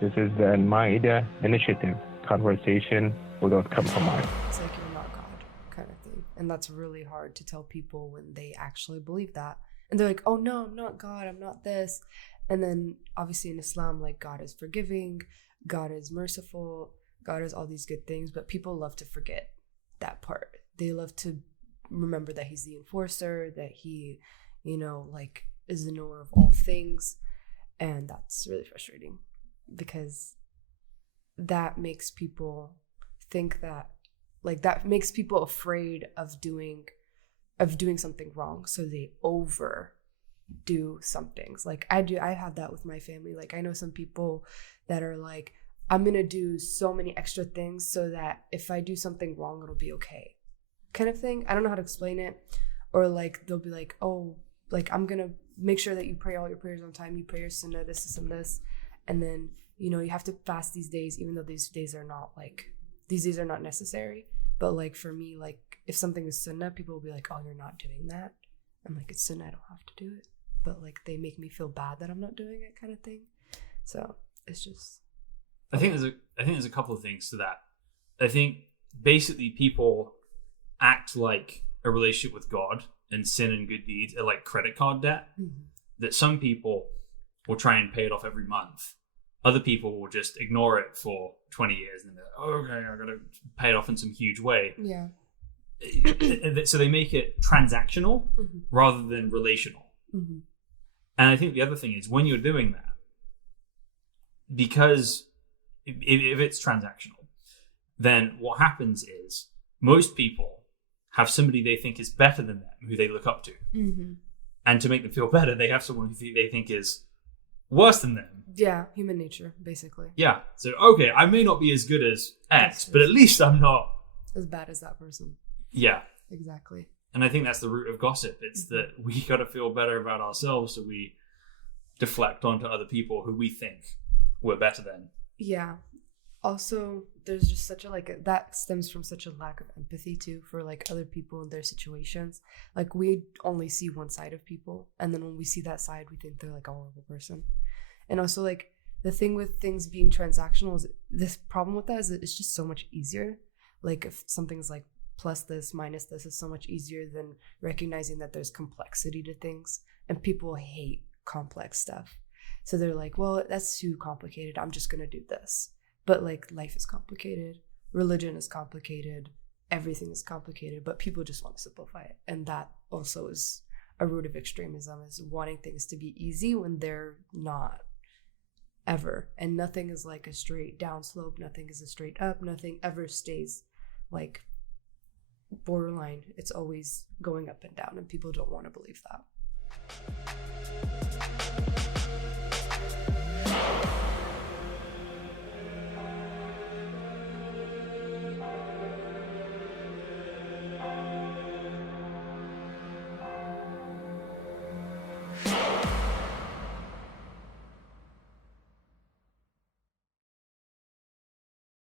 This is the Al-Ma'idah initiative, conversation without compromise. It's like you're not God kind of thing. And that's really hard to tell people when they actually believe that. And they're like, oh no, I'm not God, I'm not this. And then obviously in Islam, like God is forgiving, God is merciful, God is all these good things, but people love to forget that part. They love to remember that he's the enforcer, that he, like is the knower of all things. And that's really frustrating because that makes people think that, like, that makes people afraid of doing something wrong. So they overdo some things. Like I have that with my family. Like I know some people that are like, I'm going to do so many extra things so that if I do something wrong, it'll be okay. Kind of thing. I don't know how to explain it. Or like, they'll be like, oh, like I'm going to make sure that you pray all your prayers on time. You pray your sunnah, this and this. And then, you have to fast these days, even though these days are not necessary. But like for me, like if something is sunnah, people will be like, oh, you're not doing that. I'm like, it's sunnah, I don't have to do it. But like they make me feel bad that I'm not doing it kind of thing. So it's just... I think there's a couple of things to that. I think basically people act like a relationship with God and sin and good deeds are like credit card debt. Mm-hmm. That some people will try and pay it off every month. Other people will just ignore it for 20 years and they're like, oh, okay, I gotta pay it off in some huge way. Yeah. So they make it transactional mm-hmm. rather than relational. Mm-hmm. And I think the other thing is when you're doing that, because if it's transactional, then what happens is most people have somebody they think is better than them, who they look up to. Mm-hmm. And to make them feel better, they have someone who they think is worse than them. Yeah, human nature, basically. Yeah. So, okay, I may not be as good as X, but at least I'm not as bad as that person. Yeah. Exactly. And I think that's the root of gossip. It's mm-hmm. that we got to feel better about ourselves, so we deflect onto other people who we think we're better than. Yeah. Also, there's just such a, like, that stems from such a lack of empathy too for like other people and their situations. Like we only see one side of people, and then when we see that side, we think they're like a horrible person. And also, like, the thing with things being transactional is this problem with that is that it's just so much easier. Like if something's like plus this minus this is so much easier than recognizing that there's complexity to things, and people hate complex stuff. So they're like, well, that's too complicated, I'm just gonna do this. But like life is complicated, religion is complicated, everything is complicated, but people just want to simplify it. And that also is a root of extremism, is wanting things to be easy when they're not ever. And nothing is like a straight down slope, nothing is a straight up, nothing ever stays like borderline. It's always going up and down, and people don't want to believe that.